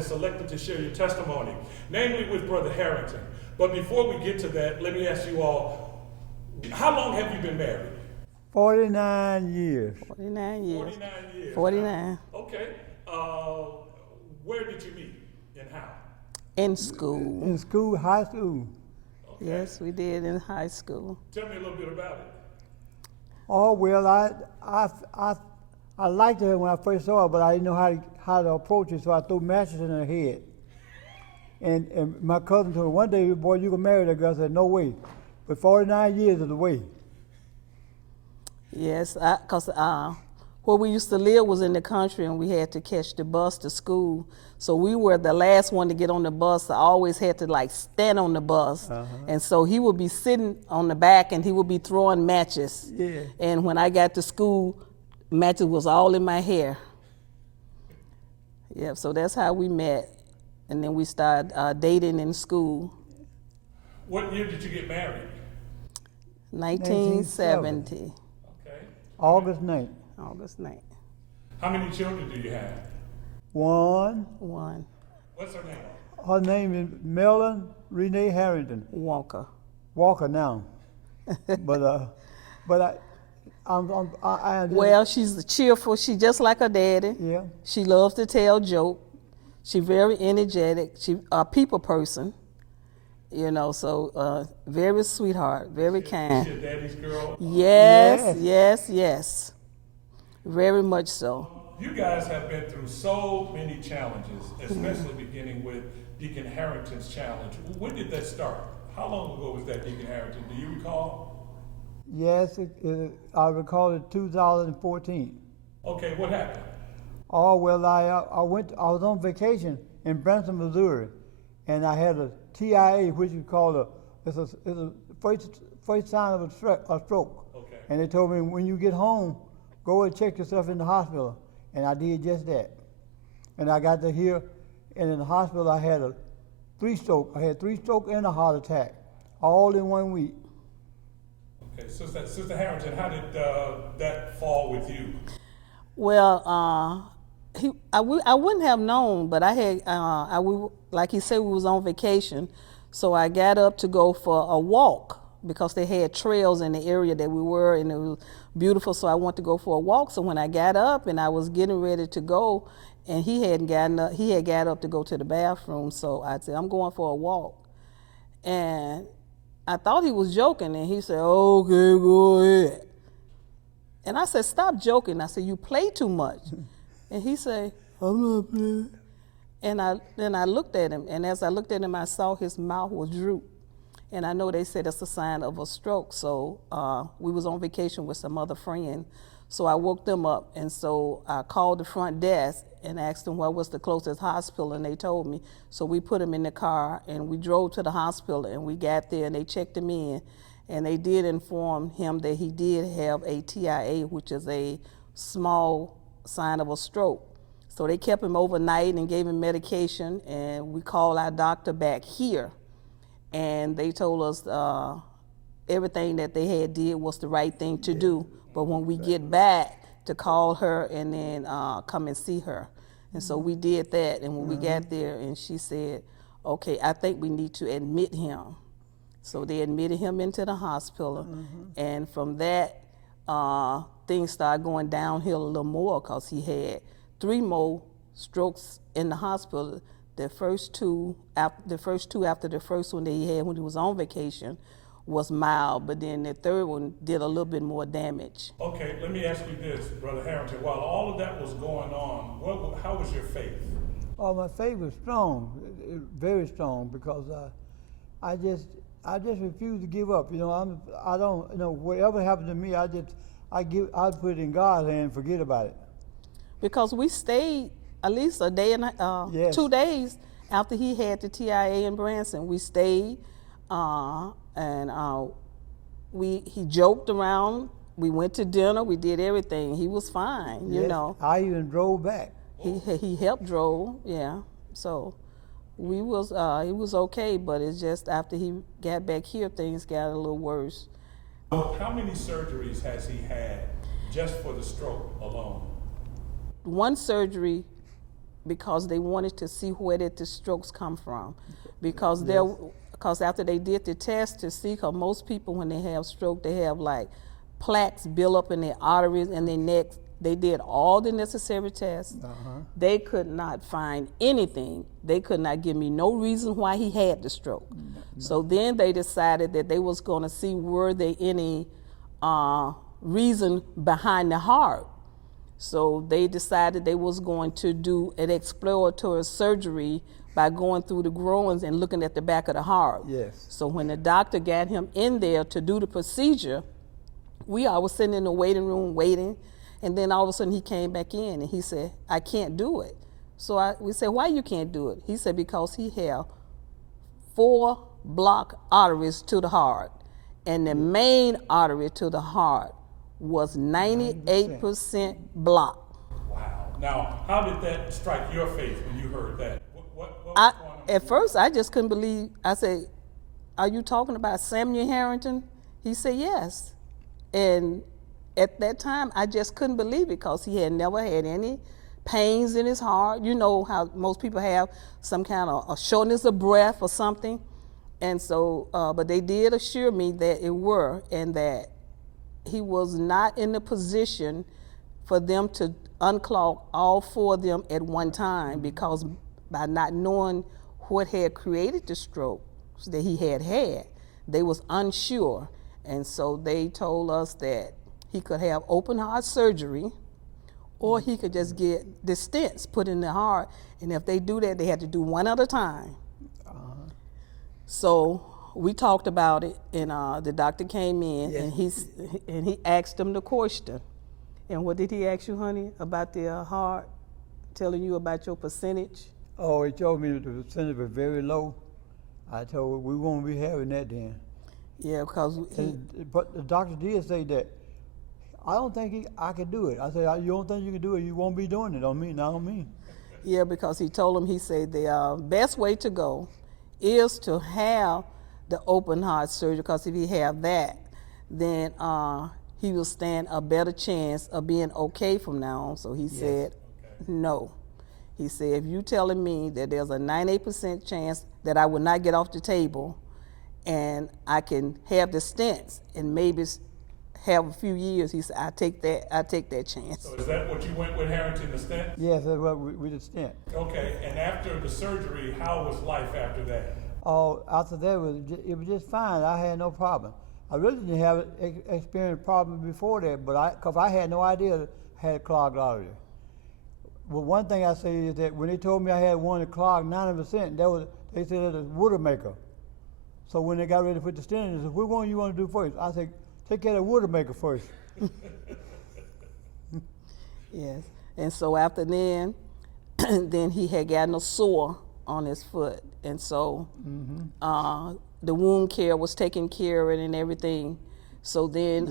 has selected to share your testimony, namely with Brother Harrington. But before we get to that, let me ask you all, how long have you been married? 49 years. 49 years. 49 years. 49. Okay. Where did you meet and how? In school. In school, high school. Okay. Yes, we did in high school. Tell me a little bit about it. Oh, well, I liked her when I first saw her, but I didn't know how to approach it, so I threw matches in her head. And my cousin told me, one day, boy, you can marry that girl. I said, no way. But 49 years is the way. Yes, because where we used to live was in the country, and we had to catch the bus to school. So we were the last one to get on the bus. I always had to like stand on the bus. And so he would be sitting on the back and he would be throwing matches. Yeah. And when I got to school, matches was all in my hair. Yeah, so that's how we met. And then we started dating in school. What year did you get married? 1970. Okay. August 9th. August 9th. How many children do you have? One. What's her name? Her name is Melon Renee Harrington. Walker. Walker now. but Well, she's cheerful. She just like her daddy. Yeah. She loves to tell jokes. She's very energetic. She a people person. You know, so very sweetheart, very kind. Is she a daddy's girl? Yes. Very much so. You guys have been through so many challenges, especially beginning with Deacon Harrington's challenge. When did that start? How long ago was that, Deacon Harrington? Do you recall? Yes, I recall it 2014. Okay, what happened? Oh, well, I was on vacation in Branson, Missouri, and I had a TIA, which is called it's a first sign of a stroke. Okay. And they told me, when you get home, go and check yourself in the hospital. And I did just that. And I got to here, and in the hospital I had 3 strokes. I had 3 strokes and a heart attack, all in 1 week. Okay, Sister Harrington, how did that fall with you? Well, I wouldn't have known, but I had, like he said, we was on vacation, so I got up to go for a walk because they had trails in the area that we were, and it was beautiful, so I wanted to go for a walk. So when I got up and I was getting ready to go, and he had got up to go to the bathroom, so I said, I'm going for a walk. And I thought he was joking, and he said, okay, go ahead. And I said, stop joking. I said, you play too much. And he said, I'm not playing. And then I looked at him, and as I looked at him, I saw his mouth was drooped. And I know they said it's a sign of a stroke. So we was on vacation with some other friend. So I woke them up, and so I called the front desk and asked them what was the closest hospital, and they told me. So we put him in the car, and we drove to the hospital, and we got there, and they checked him in. And they did inform him that he did have a TIA, which is a small sign of a stroke. So they kept him overnight and gave him medication, and we called our doctor back here. And they told us everything that they had did was the right thing to do. But when we get back, to call her and then come and see her. And so we did that. And when we got there, and she said, okay, I think we need to admit him. So they admitted him into the hospital. And from that, things started going downhill a little more because he had 3 more strokes in the hospital. The first two after the first one that he had when he was on vacation was mild, but then the third one did a little bit more damage. Okay, let me ask you this, Brother Harrington. While all of that was going on, how was your faith? Oh, my faith was strong, very strong, because I just refuse to give up. You know, I don't, you know, whatever happened to me, I put it in God's hand and forget about it. Because we stayed at least a day and yes. 2 days after he had the TIA in Branson. We stayed, and he joked around. We went to dinner. We did everything. He was fine, you know. I even drove back. He helped drove, yeah. So he was okay, but it's just after he got back here, things got a little worse. How many surgeries has he had just for the stroke alone? 1 surgery because they wanted to see where did the strokes come from. Because Yes. because after they did the test to see, because most people when they have stroke, they have like plaques build up in their arteries and their necks. They did all the necessary tests. They could not find anything. They could not give me no reason why he had the stroke. So then they decided that they was going to see were there any reason behind the heart. So they decided they was going to do an exploratory surgery by going through the groins and looking at the back of the heart. Yes. So when the doctor got him in there to do the procedure, we all was sitting in the waiting room waiting, and then all of a sudden he came back in and he said, I can't do it. So we said, why you can't do it? He said, because he had 4 blocked arteries to the heart, and the main artery to the heart was 98% blocked. Wow. Now, how did that strike your faith when you heard that? What was I, going on? at first, I just couldn't believe. I said, are you talking about Samuel Harrington? He said, yes. And at that time, I just couldn't believe it because he had never had any pains in his heart. You know how most people have some kind of a shortness of breath or something. And so, but they did assure me that it were, and that he was not in the position for them to unclog all 4 of them at one time, because by not knowing what had created the stroke that he had, they was unsure. And so they told us that he could have open heart surgery, or he could just get the stents put in the heart. And if they do that, they had to do one at a time. So we talked about it, and the doctor came in, Yes. and he asked them the question. And what did he ask you, honey, about the heart, telling you about your percentage? Oh, he told me that the percentage was very low. I told him we won't be having that then. Yeah, because But the doctor did say that. I don't think I could do it. I said, you don't think you can do it? You won't be doing it. I don't mean. yeah, because he told him, he said the best way to go is to have the open heart surgery, because if he have that, then he will stand a better chance of being okay from now on. So he said, no. He said, if you telling me that there's a 98% chance that I will not get off the table, and I can have the stents and maybe have a few years, he said, I take that chance. So is that what you went with Harrington, the stent? Yes, that's what we did stent. Okay, and after the surgery, how was life after that? Oh, after that it was just fine. I had no problem. I really didn't have experienced problems before that, but because I had no idea I had a clogged artery. Well, one thing I say is that when they told me I had one that clogged 90%, they said it was water maker. So when they got ready to put the stent in, they said, which one you want to do first? I said, take care of the water maker first. Yes. And so after then, then he had gotten a sore on his foot. And so the wound care was taking care of it and everything. So then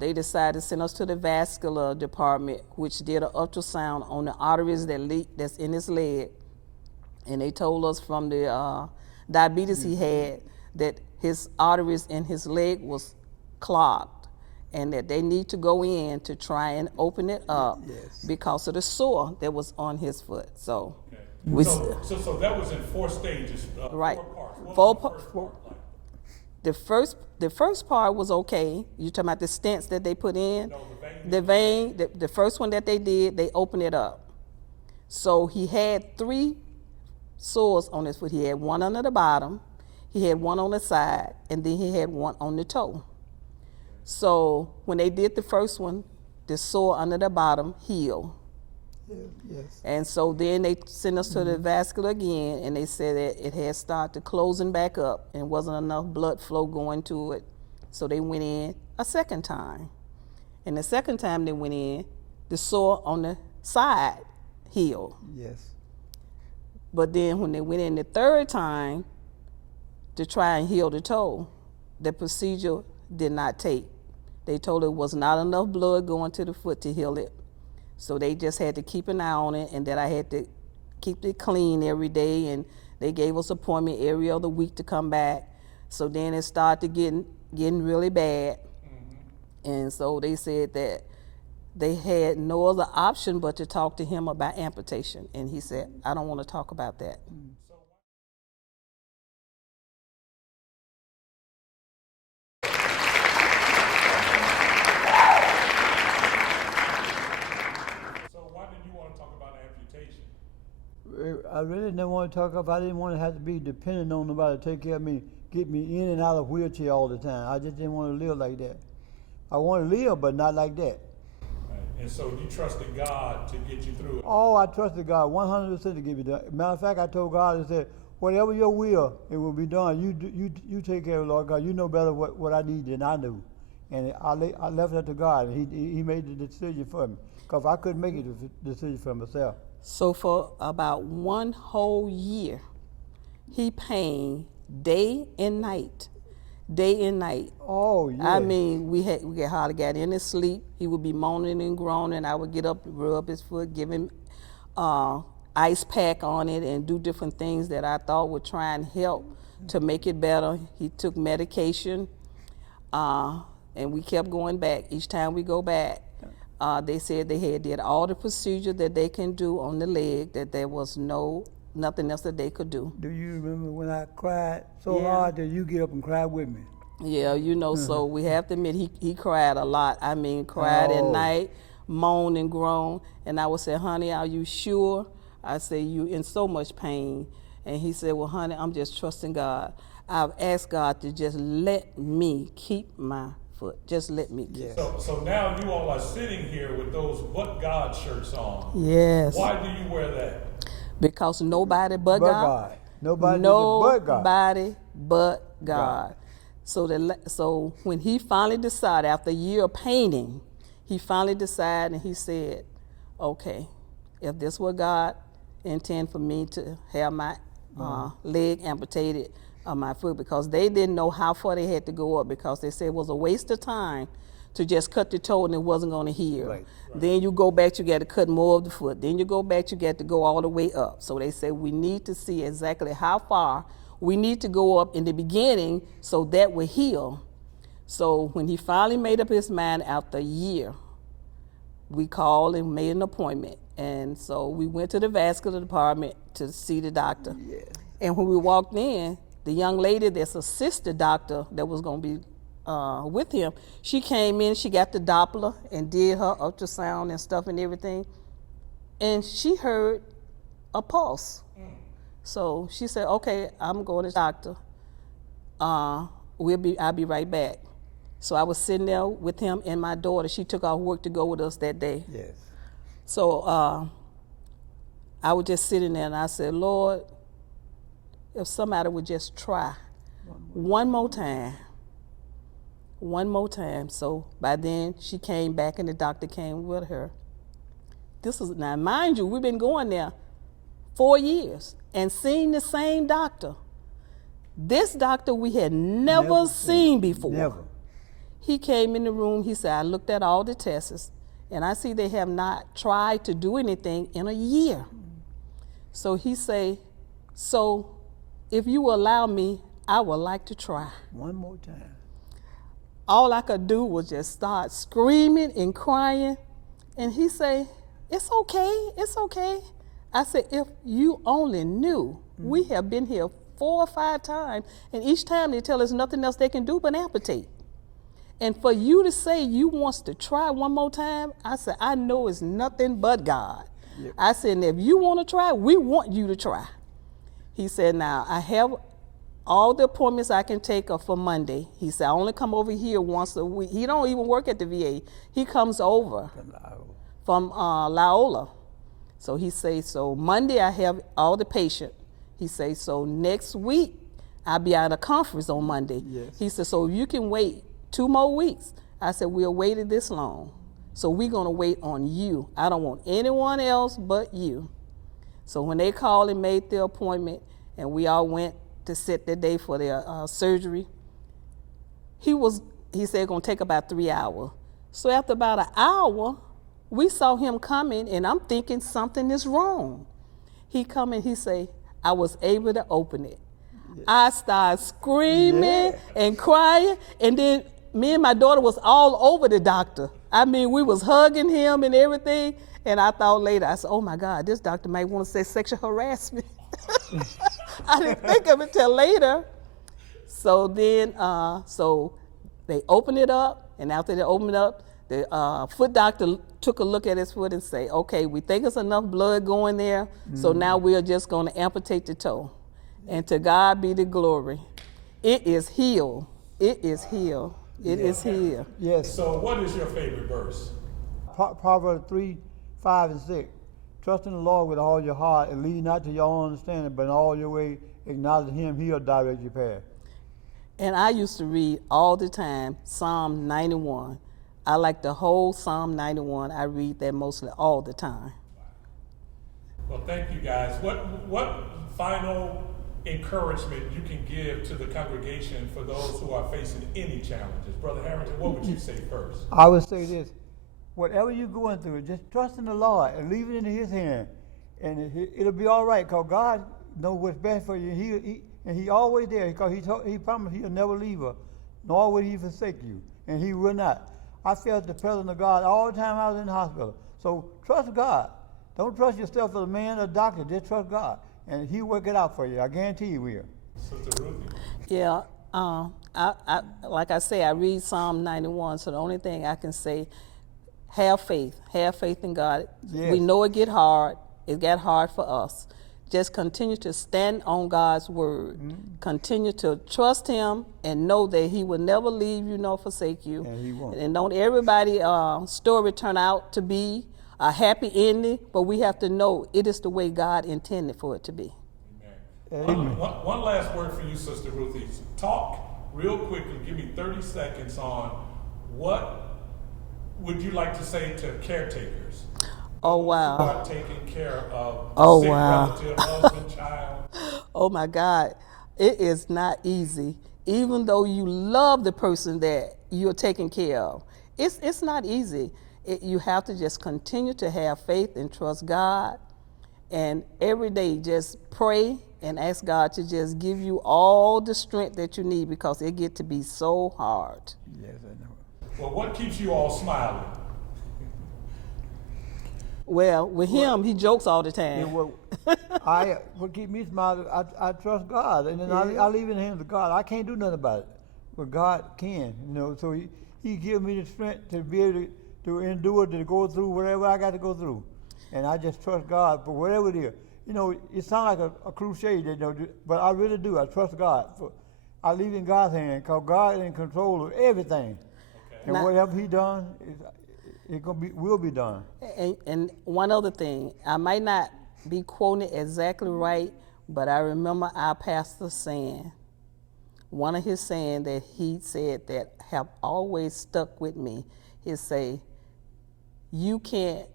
they decided to send us to the vascular department, which did an ultrasound on the arteries that's in his leg. And they told us from the diabetes he had that his arteries in his leg was clogged, and that they need to go in to try and open it up because of the sore that was on his foot. So, So that was in 4 stages, right, 4 parts. What Four was par- the first part like? the first part was okay. You talking about the stents that they put in? No, The vein, the first one that they did, they opened it up. So he had 3 sores on his foot. He had one under the bottom, he had one on the side, and then he had one on the toe. So when they did the first one, the sore under the bottom healed. Yes. And so then they sent us to the vascular again, and they said that it had started closing back up and wasn't enough blood flow going to it. So they went in a second time. And the second time they went in, the sore on the side healed. Yes. But then when they went in the third time to try and heal the toe, the procedure did not take. They told it was not enough blood going to the foot to heal it. So they just had to keep an eye on it, and that I had to keep it clean every day, and they gave us appointment every other week to come back. So then it started getting really bad. And so they said that they had no other option but to talk to him about amputation. And he said, I don't want to talk about that. So why did you want to talk about amputation? I really didn't want to talk about. I didn't want to have to be dependent on nobody to take care of me, get me in and out of wheelchair all the time. I just didn't want to live like that. I want to live, but not like that. Right. And so you trusted God to get you through it. Oh, I trusted God 100% to give you that. Matter of fact, I told God, I said, whatever your will, it will be done. You take care of it, Lord God. You know better what I need than I knew. And I left it to God, and he made the decision for me. Because I couldn't make the decision for myself. So for about 1 whole year, he pained day and night. Day and night. Oh, yeah. I mean, we hardly got any sleep. He would be moaning and groaning. I would get up, rub his foot, give him ice pack on it, and do different things that I thought would try and help to make it better. He took medication, and we kept going back. Each time we go back, they said they had did all the procedure that they can do on the leg, that there was nothing else that they could do. Do you remember when I cried so Yeah. hard that you get up and cry with me? Yeah, so we have to admit he cried a lot. I mean, cried at Oh. night, moaned and groaned. And I would say, honey, are you sure? I say, you in so much pain. And he said, well, honey, I'm just trusting God. I've asked God to just let me keep my foot. Just let me keep. Yeah. So now you all are sitting here with those But God shirts on. Yes. Why do you wear that? Because nobody but But God. God. Nobody did it but God. Nobody but God. God. So when he finally decided, after a year of painting, he finally decided and he said, okay, if this were God intend for me to have my leg amputated of my foot, because they didn't know how far they had to go up, because they said it was a waste of time to just cut the toe and it wasn't going to heal. Right. Then you go back, you got to cut more of the foot. Then you go back, you got to go all the way up. So they said we need to see exactly how far we need to go up in the beginning so that will heal. So when he finally made up his mind after a year, we called and made an appointment. And so we went to the vascular department to see the doctor. Yeah. And when we walked in, the young lady that's assisted doctor that was going to be with him, she came in, she got the Doppler and did her ultrasound and stuff and everything. And she heard a pulse. So she said, okay, I'm going to the doctor. I'll be right back. So I was sitting there with him and my daughter. She took off work to go with us that day. Yes. So I was just sitting there and I said, Lord, if somebody would just try one more time. So by then she came back and the doctor came with her. Now mind you, we've been going there 4 years and seeing the same doctor. This doctor we had never seen before. Never. He came in the room, he said, I looked at all the tests and I see they have not tried to do anything in a year. So he say, so if you will allow me, I would like to try. One more time. All I could do was just start screaming and crying. And he say, it's okay. I said, if you only knew, we have been here 4 or 5 times, and each time they tell us nothing else they can do but amputate. And for you to say you wants to try one more time, I said, I know it's nothing but God. Yep. I said, and if you want to try, we want you to try. He said, now, I have all the appointments I can take are for Monday. He said, I only come over here once a week. He don't even work at the VA. He comes over from Loyola. So he says, so Monday I have all the patient. He says, so next week I'll be at a conference on Monday. Yes. He said, so you can wait 2 more weeks. I said, we'll wait it this long. So we're going to wait on you. I don't want anyone else but you. So when they called and made the appointment and we all went to set the day for their surgery, he said it's going to take about 3 hours. So after about an hour, we saw him coming and I'm thinking something is wrong. He come and he say, I was able to open it. Yeah. I started screaming and crying, and then me and my daughter was all over the doctor. I mean, we was hugging him and everything. And I thought later, I said, oh my God, this doctor might want to say sexual harassment. I didn't think of it till later. So then, so they opened it up, and after they opened it up, the foot doctor took a look at his foot and say, okay, we think it's enough blood going there, so now we're just going to amputate the toe. And to God be the glory. It is healed. It is healed. It is healed. Yes. So what is your favorite verse? Proverbs 3, 5, and 6. Trust in the Lord with all your heart and lean not to your own understanding, but in all your way acknowledge him, he'll direct your path. And I used to read all the time Psalm 91. I like the whole Psalm 91. I read that mostly all the time. Well, thank you guys. What final encouragement you can give to the congregation for those who are facing any challenges? Brother Harrington, what would you say first? I would say this. Whatever you're going through, just trust in the Lord and leave it in his hand. And it'll be all right, because God knows what's best for you. And he always there, because he promised he'll never leave her, nor will he forsake you. And he will not. I felt the presence of God all the time I was in the hospital. So trust God. Don't trust yourself as a man or a doctor. Just trust God. And he'll work it out for you. I guarantee he will. Sister Ruthie? Yeah, I like I say, I read Psalm 91, so the only thing I can say, have faith in God. Yes. We know it get hard. It got hard for us. Just continue to stand on God's word. Continue to trust him and know that he will never leave you nor forsake you. And he won't. And don't everybody's story turn out to be a happy ending, but we have to know it is the way God intended for it to be. Amen. One last word for you, Sister Ruthie. Talk real quickly. Give me 30 seconds on what would you like to say to caretakers? Oh, Who wow. are taking care of Oh, sick wow. relative, husband, child. Oh my God, it is not easy. Even though you love the person that you're taking care of, it's not easy. You have to just continue to have faith and trust God, and every day just pray and ask God to just give you all the strength that you need, because it get to be so hard. Yes, I know. Well, what keeps you all smiling? Well, with him, he jokes all the time. Yeah, well, what keep me smiling, I trust God, and then I leave it in the hands of God. I can't do nothing about it, but God can, so he gives me the strength to be able to endure, to go through whatever I got to go through. And I just trust God for whatever it is. It sounds like a crusade, but I really do. I trust God. I leave it in God's hand, because God is in control of everything. Okay. And whatever he done, will be done. And one other thing, I might not be quoting it exactly right, but I remember our pastor saying, one of his saying that he said that have always stuck with me, he say, you can't,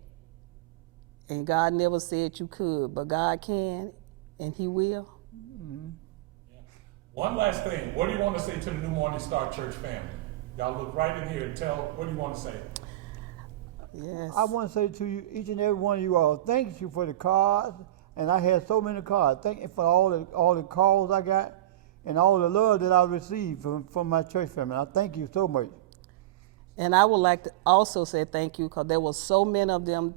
and God never said you could, but God can, and he will. Yeah. One last thing. What do you want to say to the New Morning Star Church family? Y'all look right in here and tell, what do you want to say? Yes. I want to say to you, each and every one of you all, thank you for the cards, and I had so many cards. Thank you for all the calls I got, and all the love that I received from my church family. I thank you so much. And I would like to also say thank you, because there were so many of them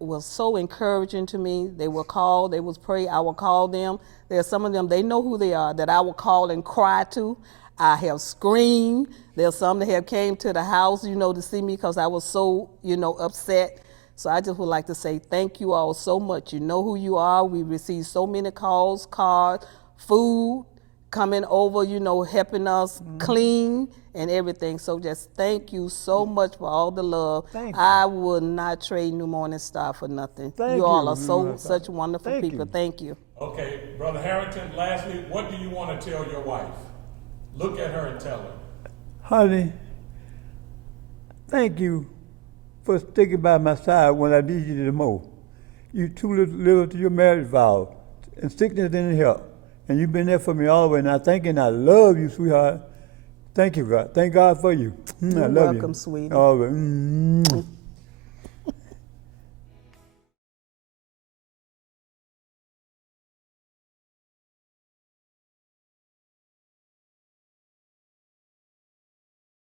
was so encouraging to me. They would call, they would pray, I would call them. There's some of them, they know who they are, that I would call and cry to. I have screamed. There's some that have came to the house, to see me, because I was so, upset. So I just would like to say thank you all so much. You know who you are. We received so many calls, cards, food, coming over, helping us clean and everything. So just thank you so much for all the love. Thank you. I would not trade New Morning Star for nothing. Thank you all you. are such wonderful Thank people. you. Thank you. Okay, Brother Harrington, lastly, what do you want to tell your wife? Look at her and tell her. Honey, thank you for sticking by my side when I need you the most. You too little to your marriage vow, and sickness didn't help. And you've been there for me all the way, and I thank you, and I love you, sweetheart. Thank you, God. Thank God for you. I You're love welcome, you. sweetie. All right.